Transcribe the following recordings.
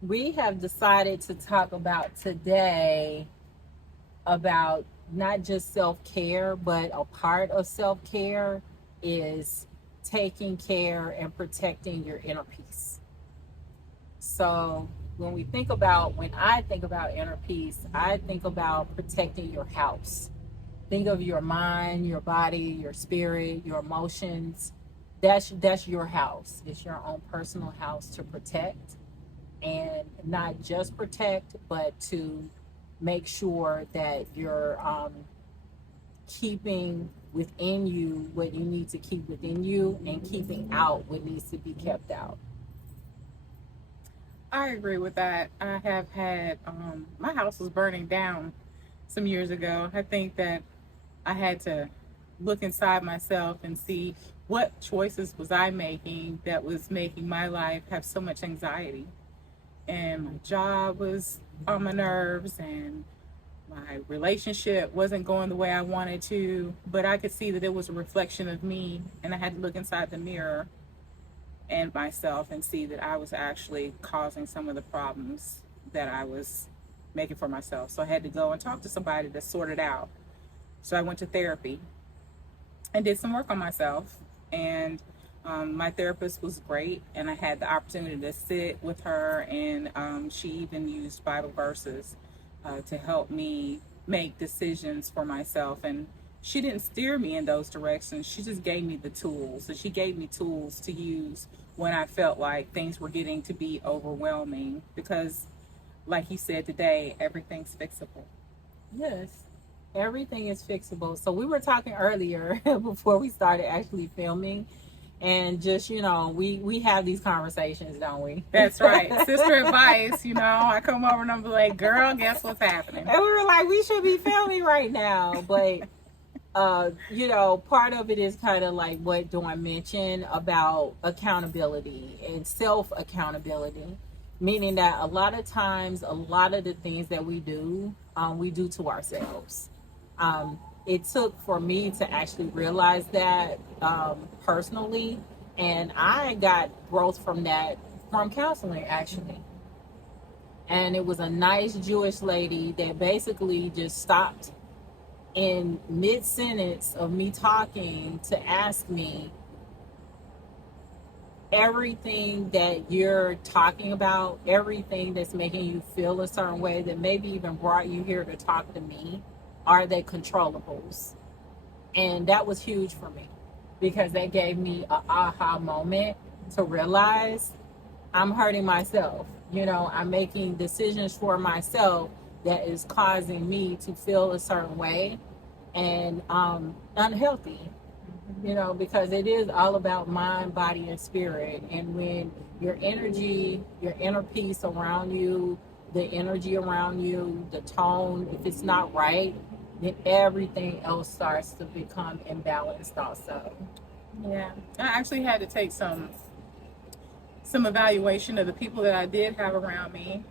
We have decided to talk about today about not just self-care, but a part of self-care is taking care and protecting your inner peace. So when I think about inner peace, I think about protecting your house. Think of your mind, your body, your spirit, your emotions. That's your house. It's your own personal house to protect, and not just protect, but to make sure that you're keeping within you what you need to keep within you and keeping out what needs to be kept out. I agree with that. I have had my house was burning down some years ago. I think that I had to look inside myself and see what choices was I making that was making my life have so much anxiety. And my job was on my nerves, and my relationship wasn't going the way I wanted to, but I could see that it was a reflection of me, and I had to look inside the mirror and myself and see that I was actually causing some of the problems that I was making for myself. So I had to go and talk to somebody to sort it out. So I went to therapy and did some work on myself. And my therapist was great, and I had the opportunity to sit with her, and she even used Bible verses to help me make decisions for myself. And she didn't steer me in those directions. She just gave me the tools. And she gave me tools to use when I felt like things were getting to be overwhelming. Because, like you said today, everything's fixable. Yes, everything is fixable. So we were talking earlier before we started actually filming, and just we have these conversations, don't we? That's right. Sister advice, I come over and I'm like, girl, guess what's happening? And we were like, we should be filming right now, but part of it is kind of like what Dawn mentioned about accountability and self accountability, meaning that a lot of times, a lot of the things that we do to ourselves. It took for me to actually realize that personally, and I got growth from that from counseling actually. And it was a nice Jewish lady that basically just stopped in mid sentence of me talking to ask me, everything that you're talking about, everything that's making you feel a certain way that maybe even brought you here to talk to me, are they controllables? And that was huge for me because that gave me a aha moment to realize I'm hurting myself. I'm making decisions for myself that is causing me to feel a certain way and unhealthy, because it is all about mind, body, and spirit. And when your energy, your inner peace around you, the energy around you, the tone, if it's not right, then everything else starts to become imbalanced also. Yeah. I actually had to take some evaluation of the people that I did have around me,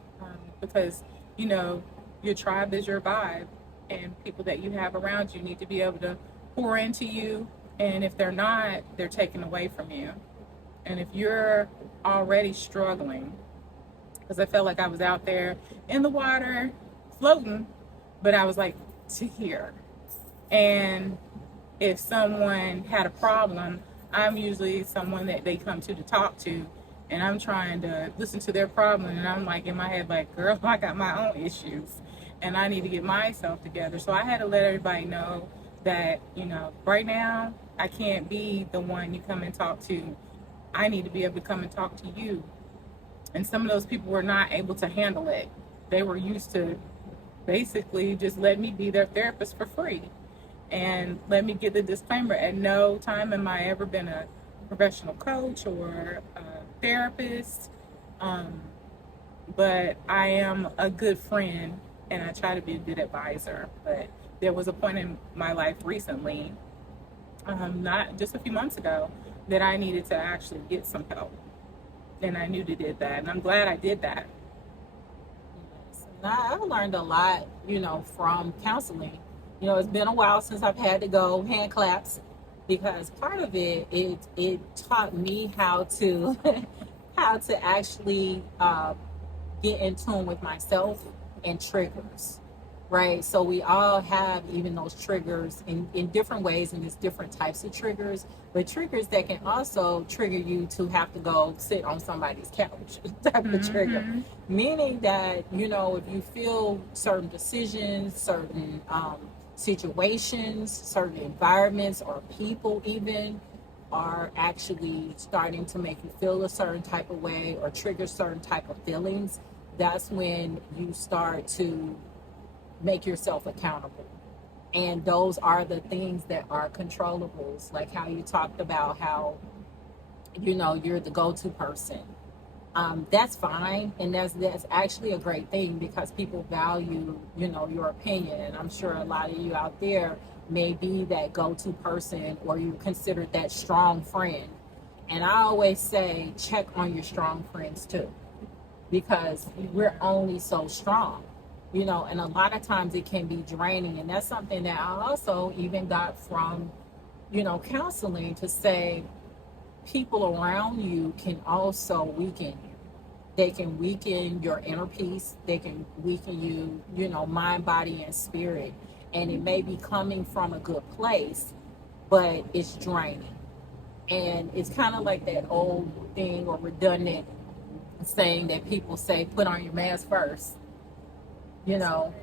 because you know your tribe is your vibe, and people that you have around you need to be able to pour into you, and if they're not, they're taken away from you. And if you're already struggling, because I felt like I was out there in the water floating, but I was like to here. And if someone had a problem, I'm usually someone that they come to talk to, and I'm trying to listen to their problem, and I'm like in my head like, girl, I got my own issues, and I need to get myself together. So I had to let everybody know that right now I can't be the one you come and talk to. I need to be able to come and talk to you. And some of those people were not able to handle it. They were used to basically just let me be their therapist for free, and let me get the disclaimer: at no time am I ever been a professional coach or a therapist, um, but I am a good friend, and I try to be a good advisor. But there was a point in my life recently, not just a few months ago, that I needed to actually get some help, and I knew to did that, and I'm glad I did that. I've learned a lot, from counseling. It's been a while since I've had to go. Hand claps, because part of it taught me how to how to actually get in tune with myself and triggers, right? So we all have even those triggers in different ways, and there's different types of triggers, but triggers that can also trigger you to have to go sit on somebody's couch type of trigger. Meaning that, you know, if you feel certain decisions, certain situations, certain environments or people even are actually starting to make you feel a certain type of way or trigger certain type of feelings, that's when you start to make yourself accountable. And those are the things that are controllables, like how you talked about how, you know, you're the go-to person. That's fine, and that's actually a great thing because people value, you know, your opinion. And I'm sure a lot of you out there may be that go-to person, or you consider that strong friend. And I always say, check on your strong friends too, because we're only so strong, you know. And a lot of times it can be draining, and that's something that I also even got from, you know, counseling, to say people around you can also weaken you. They can weaken your inner peace. They can weaken you, you know, mind, body, and spirit. And it may be coming from a good place, but it's draining. And it's kind of like that old thing or redundant saying that people say, put on your mask first. You know,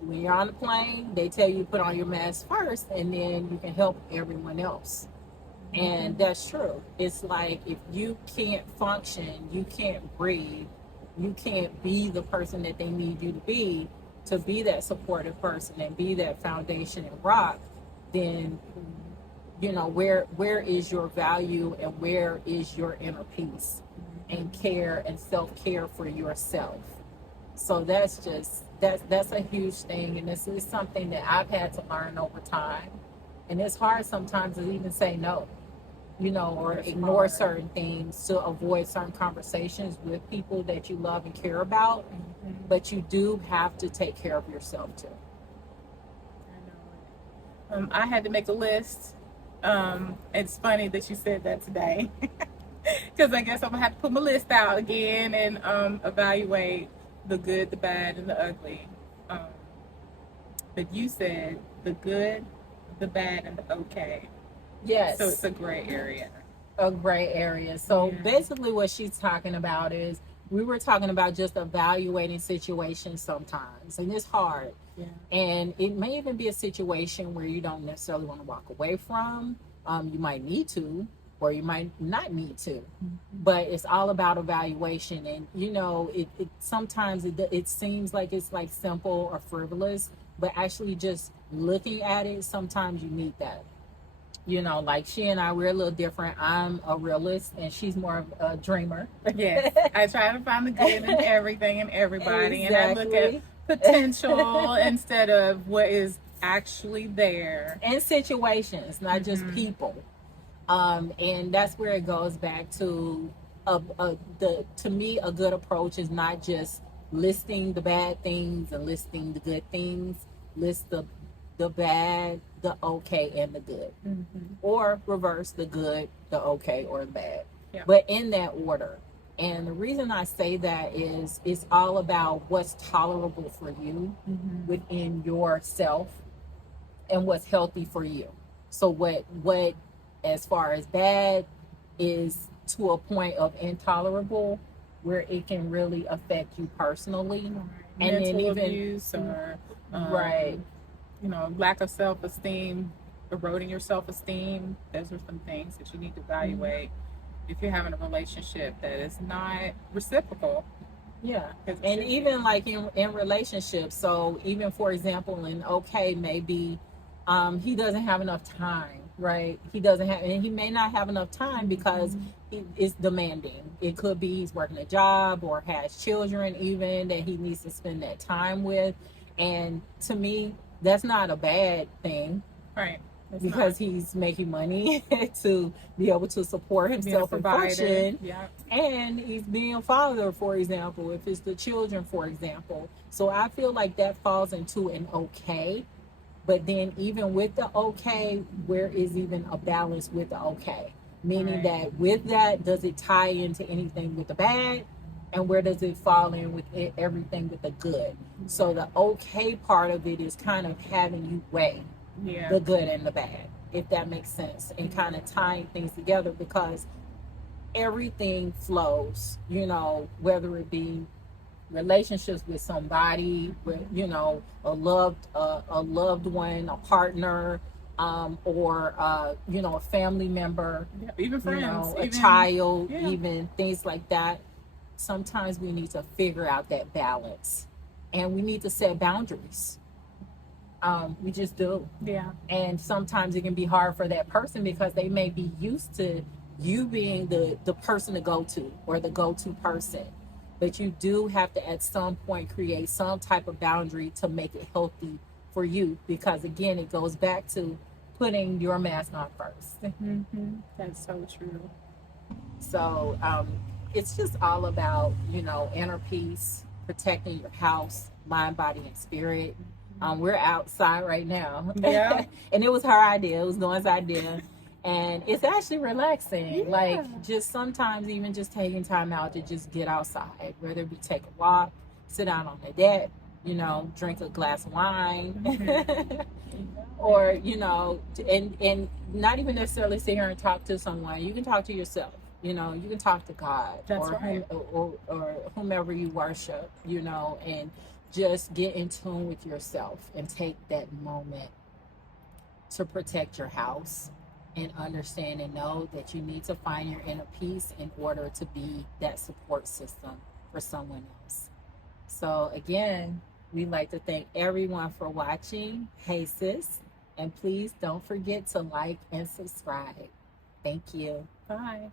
when you're on the plane, they tell you put on your mask first, and then you can help everyone else. And that's true. It's like if you can't function, you can't breathe, you can't be the person that they need you to be that supportive person and be that foundation and rock, then, you know, where is your value and where is your inner peace and care and self-care for yourself? So that's a huge thing, and this is something that I've had to learn over time. And it's hard sometimes to even say no, you know, or ignore certain things to avoid certain conversations with people that you love and care about. But you do have to take care of yourself too. I had to make a list. It's funny that you said that today, because I guess I'm gonna have to put my list out again and evaluate the good, the bad, and the ugly. But you said the good, the bad, and the okay. Yes. So it's a gray area. A gray area. So basically what she's talking about is, we were talking about just evaluating situations sometimes, and it's hard. Yeah. And it may even be a situation where you don't necessarily want to walk away from. You might need to, or you might not need to. But it's all about evaluation. And, you know, it sometimes it seems like it's like simple or frivolous, but actually just looking at it, sometimes you need that. You know, like she and I, we're a little different. I'm a realist, and she's more of a dreamer. Yes, I try to find the good in everything and everybody, Exactly. and I look at potential instead of what is actually there. And situations, not just people. And that's where it goes back to to me, a good approach is not just listing the bad things and listing the good things. List the bad, the okay, and the good, or reverse the good, the okay, or the bad. Yeah. But in that order. And the reason I say that is it's all about what's tolerable for you within yourself and what's healthy for you. So what as far as bad is to a point of intolerable, where it can really affect you personally. And mental then even abuse or right. You know, lack of self-esteem, eroding your self-esteem. Those are some things that you need to evaluate if you're having a relationship that is not reciprocal. Yeah. And even like in relationships, so even for example, in okay, maybe he doesn't have enough time, right? He doesn't have, and he may not have enough time because it's demanding. It could be he's working a job or has children even that he needs to spend that time with. And to me, that's not a bad thing. Right. Because he's making money to be able to support himself and function. Yeah. And he's being a father, for example, if it's the children, for example. So I feel like that falls into an okay. But then even with the okay, where is even a balance with the okay? Meaning that with that, does it tie into anything with the bad? and where does it fall in with everything with the good. So the okay part of it is kind of having you weigh the good and the bad, if that makes sense, and kind of tying things together, because everything flows, whether it be relationships with somebody, with a loved one, a partner, or a family member, even friends, a even, child, even things like that. Sometimes we need to figure out that balance, and we need to set boundaries. We just do. Yeah. And sometimes it can be hard for that person because they may be used to you being the person to go to, or the go-to person. But you do have to at some point create some type of boundary to make it healthy for you, because again, it goes back to putting your mask on first. Mm-hmm. That's so true. So it's just all about, inner peace, protecting your house, mind, body, and spirit. We're outside right now. Yeah. And it was her idea. It was Dawn's idea. And it's actually relaxing. Yeah. Like, just sometimes even just taking time out to just get outside, whether it be take a walk, sit down on the deck, drink a glass of wine. Mm-hmm. Or, and not even necessarily sit here and talk to someone. You can talk to yourself. You can talk to God. That's or, right. or whomever you worship, and just get in tune with yourself and take that moment to protect your house, and understand and know that you need to find your inner peace in order to be that support system for someone else. So again, we'd like to thank everyone for watching. Hey sis, and please don't forget to like and subscribe. Thank you. Bye.